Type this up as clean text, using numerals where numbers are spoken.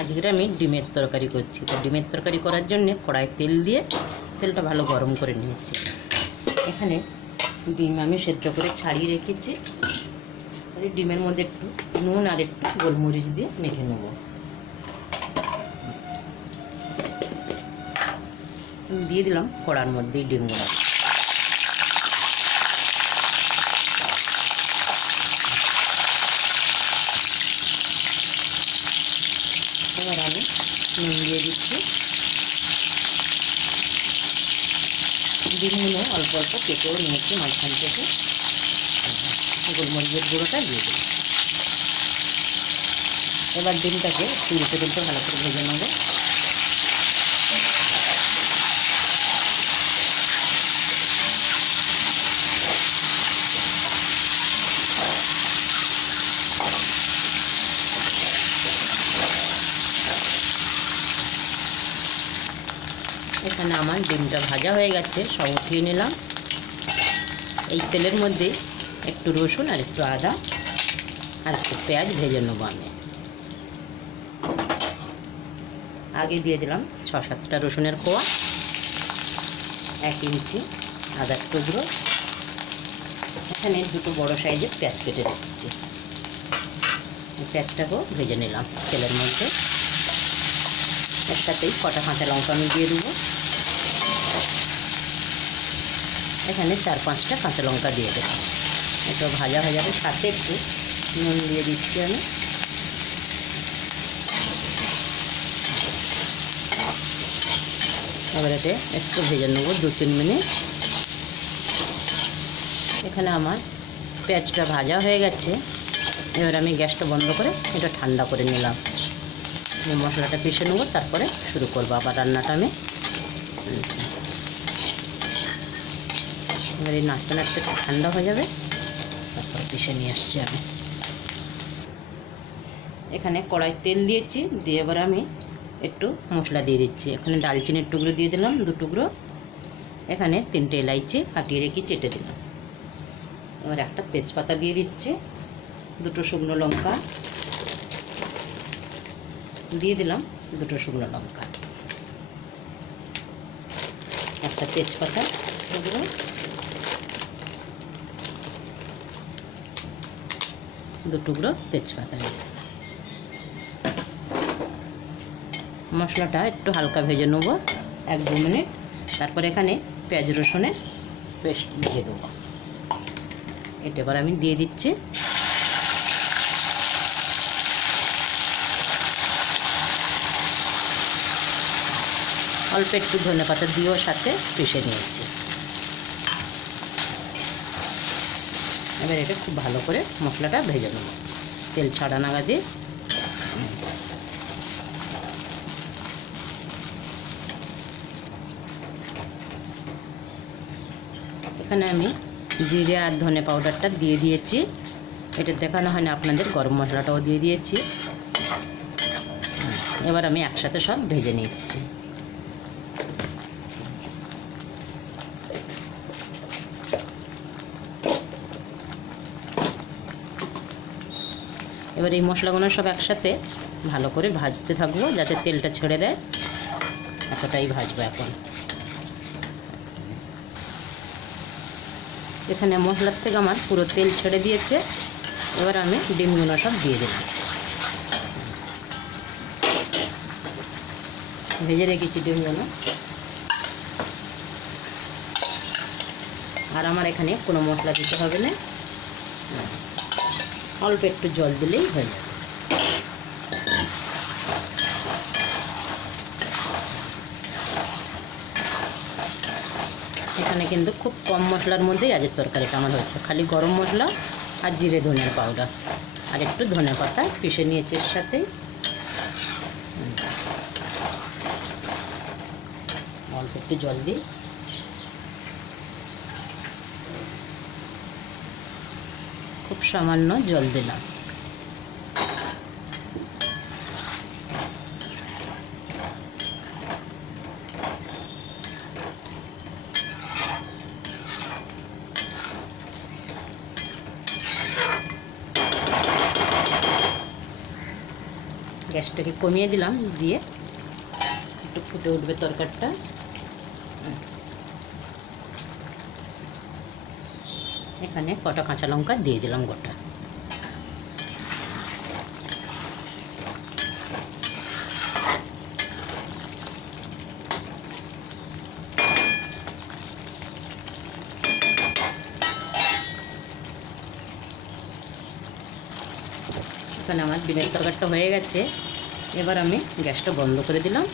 আজকে আমি ডিমের তরকারি করছি। তো ডিমের তরকারি করার জন্য কড়াই তেল দিয়ে তেলটা ভালো গরম করে নিয়েছি। এখানে ডিম আমি সেদ্ধ করে ছাড়িয়ে রেখেছি। ডিমের মধ্যে একটু নুন আর একটু গোলমরিচ দিয়ে মেখে নেব। দিয়ে দিলাম কড়ার মধ্যেই ডিমগুলো। এবার আমি নুন দিয়ে দিচ্ছি। ডিমগুলো অল্প অল্প কেটেও নিয়েছি মাঝখান থেকে। গোলমরিচের গুঁড়োটা দিয়ে দিই। এবার ডিমটাকে উল্টে উল্টে ভালো করে ভেজে নেব। এখানে আমার ডিমটা ভাজা হয়ে গেছে, সব উঠিয়ে নিলাম। এই তেলের মধ্যে একটু রসুন আর একটু আদা আর একটু পেঁয়াজ ভেজে নেবো আমি। আগে দিয়ে দিলাম 6-7টা রসুনের কোয়া, 1 ইঞ্চি আদার টুকরো। এখানে 2টো বড় সাইজের পেঁয়াজ কেটে রেখেছি। পেঁয়াজটাকেও ভেজে নিলাম তেলের মধ্যে। এর সাথেই কটা কাঁচা লঙ্কা আমি দিয়ে দেবো। এখানে 4-5টা কাঁচা লঙ্কা দিয়ে দেবো। এটা ভাজা হয়ে যাবে। সাথে একটু নুন দিয়ে দিচ্ছি আমি। এবার এতে একটু ভেজে নেবো 2-3 মিনিট। এখানে আমার পেঁয়াজটা ভাজা হয়ে গেছে। এবার আমি গ্যাসটা বন্ধ করে এটা ঠান্ডা করে নিলাম। মশলাটা পিষে নেবো, তারপরে শুরু করবো আবার রান্নাটা আমি। এবার এই নাড়তে নাড়তে ঠান্ডা হয়ে যাবে, তারপরে পিষে নিয়ে আসছি আমি। এখানে কড়াই তেল দিয়েছি, দিয়ে এবার আমি একটু মশলা দিয়ে দিচ্ছি। এখানে ডালচিনির টুকরো দিয়ে দিলাম 2 টুকরো। এখানে 3টে এলাইচি ফাটিয়ে রেখে চেটে দিলাম। এবার একটা তেজপাতা দিয়ে দিচ্ছি, 2টো শুকনো লঙ্কা দিয়ে দিলাম, 2টো শুকনো লঙ্কা, একটা তেজপাতা টুকরো, 2 টুকরো তেজপাতা। মশলাটা একটু হালকা ভেজে নেবো 1-2 মিনিট। তারপর এখানে পেঁয়াজ রসুনের পেস্ট দিয়ে দেবো। এটা এবার আমি দিয়ে দিচ্ছি। অল্প একটু ধনেপাতা দিয়েও সাথে পিষে নিয়েছি। এবার এটা খুব ভালো করে মশলাটা ভেজে নেব তেল ছাড়া নাগা দিয়ে। এখানে আমি জিরে আর ধনে পাউডারটা দিয়ে দিয়েছি। এটা দেখানো হয়নি আপনাদের, গরম মশলাটাও দিয়ে দিয়েছি। এবার আমি একসাথে সব ভেজে নিচ্ছি। এবার এই মশলাগুলো সব একসাথে ভালো করে ভাজতে থাকবো, যাতে তেলটা ছেড়ে দেয়। এতটাই ভাজবো এখন। এখানে মশলার থেকে আমার পুরো তেল ছেড়ে দিয়েছে। এবার আমি ডিমগুলো সব দিয়ে দিলাম। ভেজে রেখেছি ডিমগুলো। আর আমার এখানে কোনো মশলা দিতে হবে না, অল্প একটু জল দিলেই হয়ে যাবে। এখানে কিন্তু খুব কম মশলার মধ্যেই আজের তরকারিটা আমার হয়েছে। খালি গরম মশলা আর জিরে ধনের পাউডার আর একটু ধনে পাতা পিষে নিয়েছি এর সাথেই। অল্প একটু জল দিই। খুব সামান্য জল দিলাম। গ্যাসটাকে কমিয়ে দিলাম, দিয়ে একটু ফুটে উঠবে তরকারিটা। এখানে কটা কাঁচা লঙ্কা দিয়ে দিলাম গোটা। এখানে আমার ডিমের তরকারিটা হয়ে গেছে। এবার আমি গ্যাসটা বন্ধ করে দিলাম।